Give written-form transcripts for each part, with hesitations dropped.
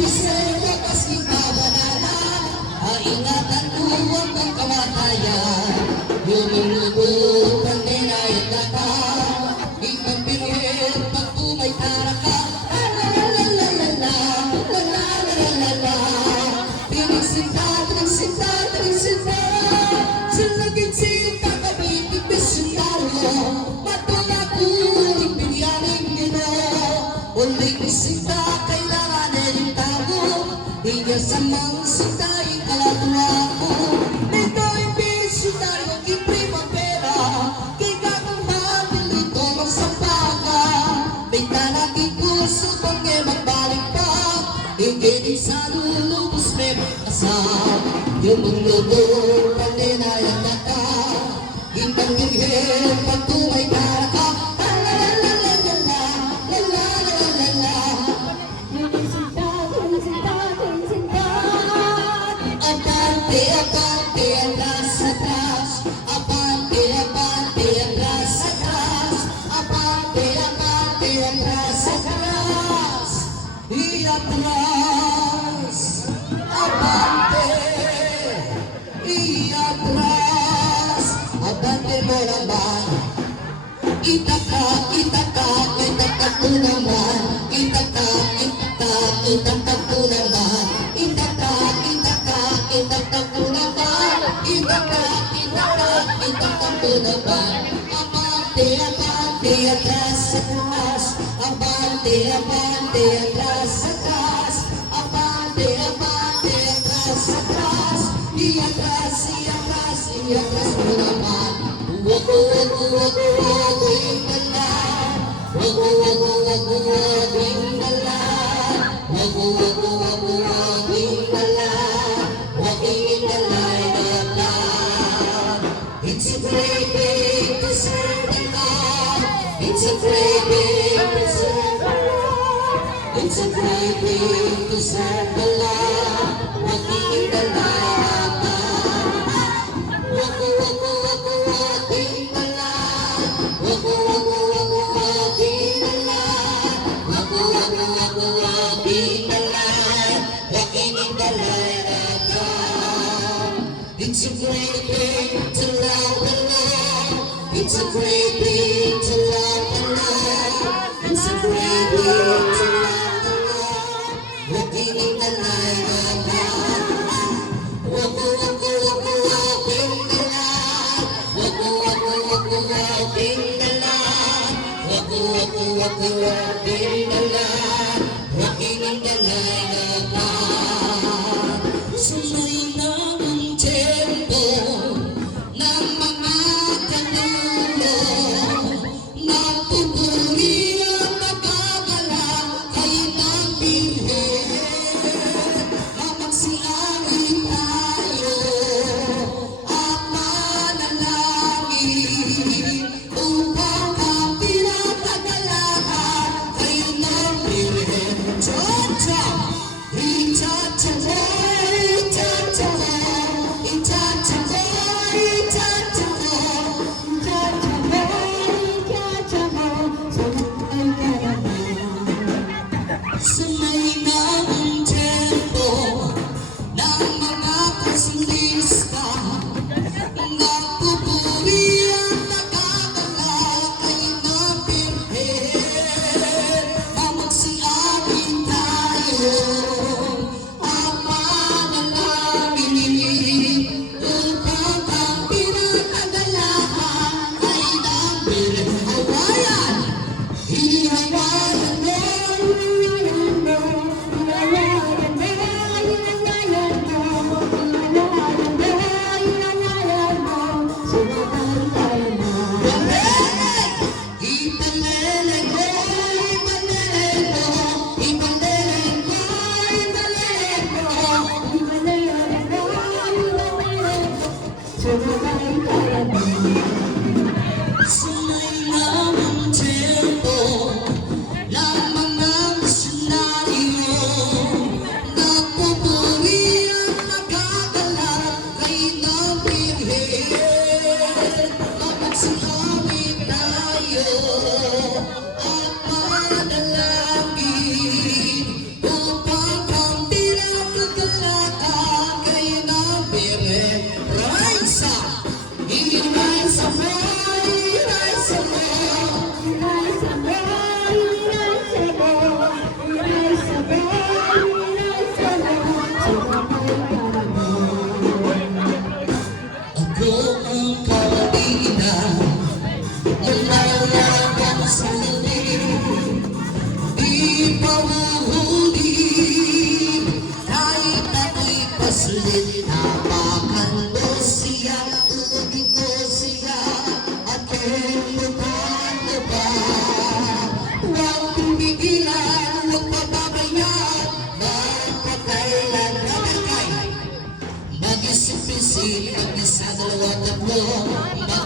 Bisaya kasi kabanala, ingatan ko huwag ang kamatayan. Lumulubog ang dinayat na ka, ikang pinihit pag umay tara ka. La-la-la-la-la-la, la-la-la-la-la-la, tinisinta, tinisinta, tinisinta, silagin sinta kami, tipisinta mo, matula ko, ipinyanin nyo, uling sinta, kailangan rin tago, hingga sa mga sintay kalatuwa ko. Ito imbisyo tayo kay primavera, kika kong matilito magsampaga, bintana kikuso pag magbalik pa, hingga sa lulubos may kasam, yung lulubog pag dinayang naka, hinggang hinghin pag tumay kara ka. Abante, abante, atras, atras. Abante, abante, atras, atras. Abante, abante, atras, atras. Iatras, abante, iatras. Abante mo naman. Itaka, itaka, itaka ko naman. Itaka, itaka, itaka ko naman. Itaka, itaka, itaka ko naman. Itaka, itaka, itaka ko naman. Abante, abante, atras, atras. Abante, abante, atras, atras. Abante, abante, atras, atras. Iatras, iatras, iatras ko naman. Wago, wago, wago, wago, ingala. Wago, wago, wago, wago, ingala. Wago, wago, wago, wago, ingala. Wago, ingala, ingala. It's a great day to serve the Lord. It's a great day to serve the Lord. It's a great day to serve the Lord. Wago, ingala, ingala. Wago, wago, wago, wago, ingala. Wago, wago, wago, wago, ingala. Wago, wago, wago, wago, ingala. Wago, ingala, ingala. It's a great day to love the Lord. It's a great day to love the Lord. It's a great day to love the Lord. Wago, ingala, ingala. Wago, wago, wago, wago, ingala. Wago, wago, wago, wago, ingala. Wago, wago, wago, wago, ingala. Wago, ingala, ingala. Sumay na ang tempo ng mga kanulo, napupuri ang nagagala kay ng bilhin. Mamagsiangin tayo at manalangin upang ang pinapagalahan kay ng bilhin. Cha-cha! Cha-cha!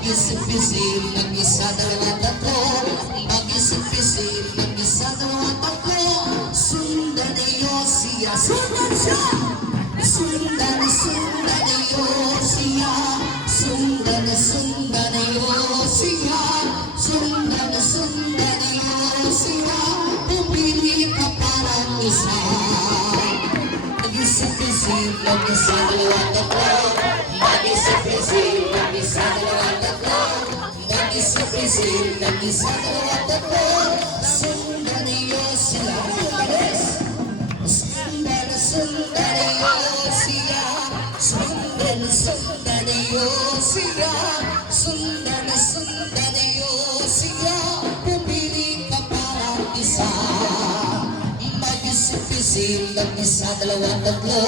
Mag-isip-isip, mag-isa, dalawa, tatlo. Mag-isip-isip, mag-isa, dalawa, tatlo. Sundan niyo siya, sundan siya. Sundan, sundan niyo siya. Sundan, sundan niyo siya. Sundan, sundan niyo siya. Pumili ka parang isa. Mag-isip-isip, mag-isa, dalawa, tatlo. Mag-isip-isip, mag-isa, dalawa, tatlo. Mag-isip-isip, mag-isa, dalawa, tatlo. Sundan niyo sila. Sundan, sundan niyo siya. Sundan, sundan niyo siya. Sundan, sundan niyo siya. Pumili ka parang isa. Mag-isip-isip, mag-isa, dalawa, tatlo.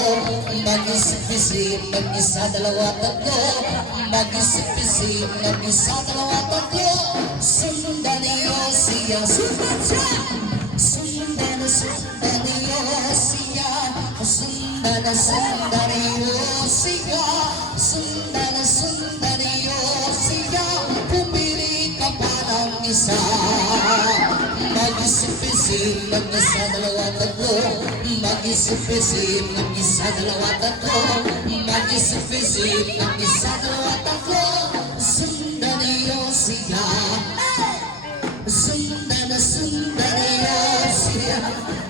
Mag-isip-isip, mag-isa, dalawa, tatlo. Mag-isip-isip, mag-isa, dalawa, tatlo. Sundan niyo siya, sundan siya. Sundan, sundan niyo siya. Sundan, sundan niyo siya. Sundan, sundan niyo siya. Pumili ka parang isa. Mag-isip-isip, mag-isa, dalawa, tatlo. Mag-isip-isip, mag-isa, dalawa, tatlo. Mag-isip-isip, mag-isa, dalawa, tatlo. Sundan niyo siya. Sundan, sundan niyo siya.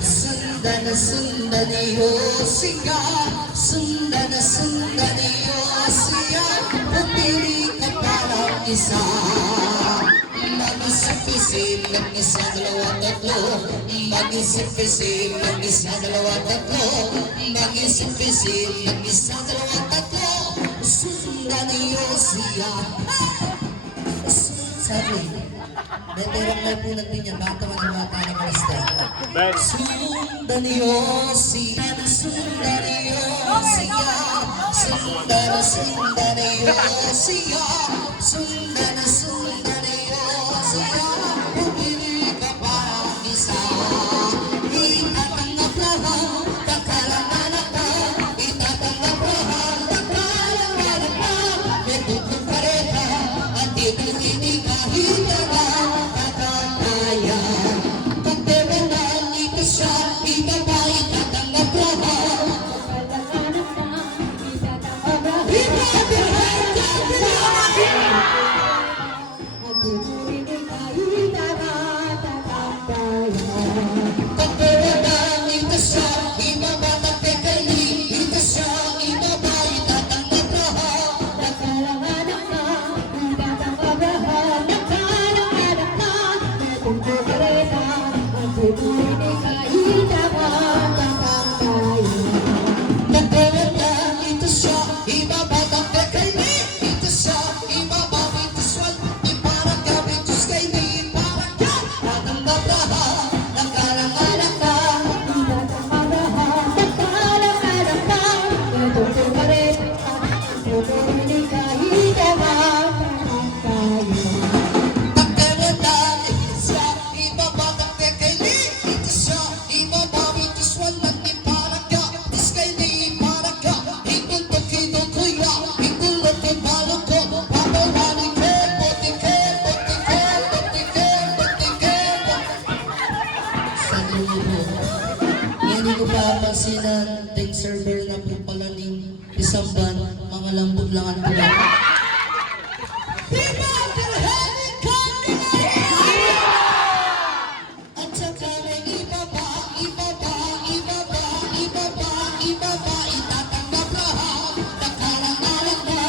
Sundan, sundan niyo siya. Sundan, sundan niyo siya. Pumili ka parang isa. Mag-isip-isip, mag-isa, dalawa, tatlo. Mag-isip-isip, mag-isa, dalawa, tatlo. Mag-isip-isip, mag-isa, dalawa, tatlo. Sundan niyo siya. Sabi, beterang na po natin yan. Baka naman ang bata ni Marista. Sundan niyo siya. Sundan niyo siya. Sundan, sundan niyo siya. Sundan, sundan niyo siya. Pumili ka parang isa. Itatanggap lahat, kakalanganak ka. Itatanggap lahat, kakalanganak ka. May tutong kareta, at ituloy kahit na kakakaya. Pagdewanan, ito siya, iba ba itatanggap lahat? Pagdewanan, ito siya, iba ba nagpekali? Ito siya, iba ba itatanggap lahat? Pagdewanan, ito siya, iba ba nagpekali? Ito siya, iba ba bituswal? Iparang ka, bitus kay ni parang ka. Tatanggap lahat, nagkalanganak ka. Pagdewanan, ito siya, iba ba nagpekali? Ito siya, iba ba bituswal? Nagniparang ka, bitus kay ni parang ka. Ikul to kinukuya, ikul at ibalog ko. Papawanin ko, botike, botike, botike, botike. Sa dulo, hindi ko pa pansinan, take server na po pala ni isang ban, mga lambot lang ang pula. At saka may iba ba, iba ba, iba ba, iba ba, iba ba, itatanggap lahat, nakalangalan na.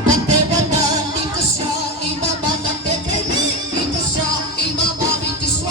Pagdewanan, ito siya, iba ba nagpekali? Ito siya, iba ba bituswal?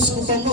Diyos upang